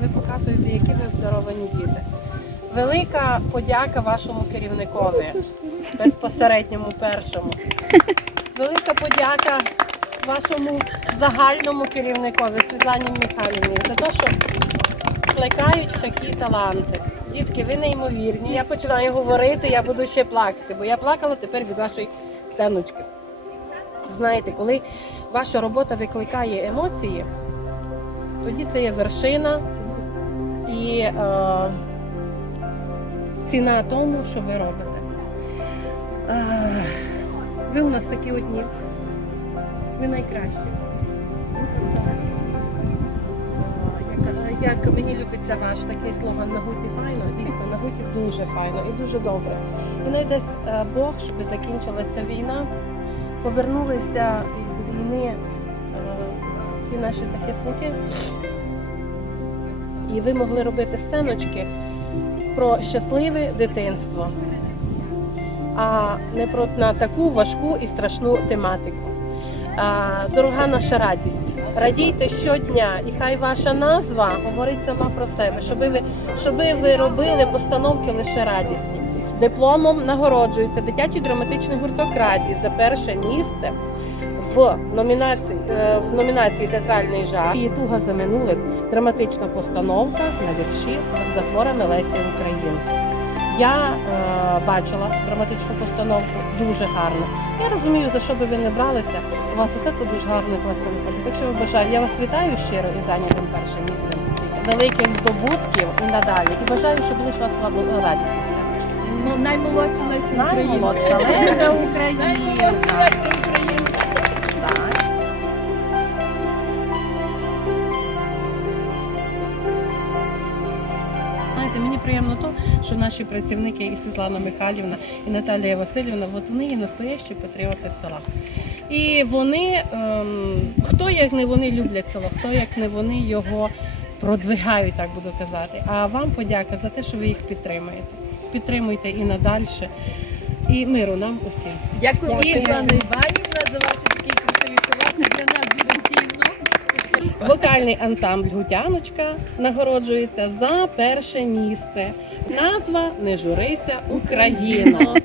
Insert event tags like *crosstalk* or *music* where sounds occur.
Ви показуєте, які ви здоровані діти. Велика подяка вашому керівникові, безпосередньому першому. Велика подяка вашому загальному керівникові Світлані Михайлівні за те, що плекають такі таланти. Дітки, ви неймовірні. Я починаю говорити, я буду ще плакати, бо я плакала тепер від вашої сценочки. Знаєте, коли ваша робота викликає емоції, тоді це є вершина і е, ціна тому, що ви робите. Е, ви у нас такі одні. Ви найкращі. Взагалі. Е, Як, мені любиться ваш такий слоган на гуті файно, дійсно, на гуті дуже файно і дуже добре. І най десь е, Бог, щоб закінчилася війна, повернулися із війни е, всі наші захисники, і ви могли робити сценочки про щасливе дитинство, а не про на таку важку і страшну тематику. А, дорога наша радість. Радійте щодня, і хай ваша назва говорить сама про себе, щоб ви, щоб ви робили постановки лише радісні. Дипломом нагороджується дитячий драматичний гурток «Радість» за перше місце в номінації, е, в номінації Театральний жар і туга за минуле драматична постановка на вірші за творами Лесі Українки. Я е, бачила драматичну постановку дуже гарно. Я розумію, за що би ви не бралися. У вас усе тут дуже гарно і класно виходить. Так що ви бажаю, я вас вітаю щиро і зайнятим першим місцем. Великих здобутків і надалі. І бажаю, щоб лише вас вам радісно. Ну, Наймолодша Леся *laughs* Українка. Наймолодша Леся Українка. Знаєте, мені приємно то, що наші працівники і Світлана Михайлівна, і Наталія Васильівна, от вони є настоящі патріоти села. І вони, ем, хто як не вони люблять село, хто як не вони його продвигають, так буду казати. А вам подяка за те, що ви їх підтримуєте. Підтримуйте і надальше. І миру нам усім. Дякую, Дякую. Світлана Іванівна, за ваші такі красиві слова. Це для нас дуже цінно. Вокальний ансамбль Гутяночка нагороджується за перше місце. Назва Не журися Україна.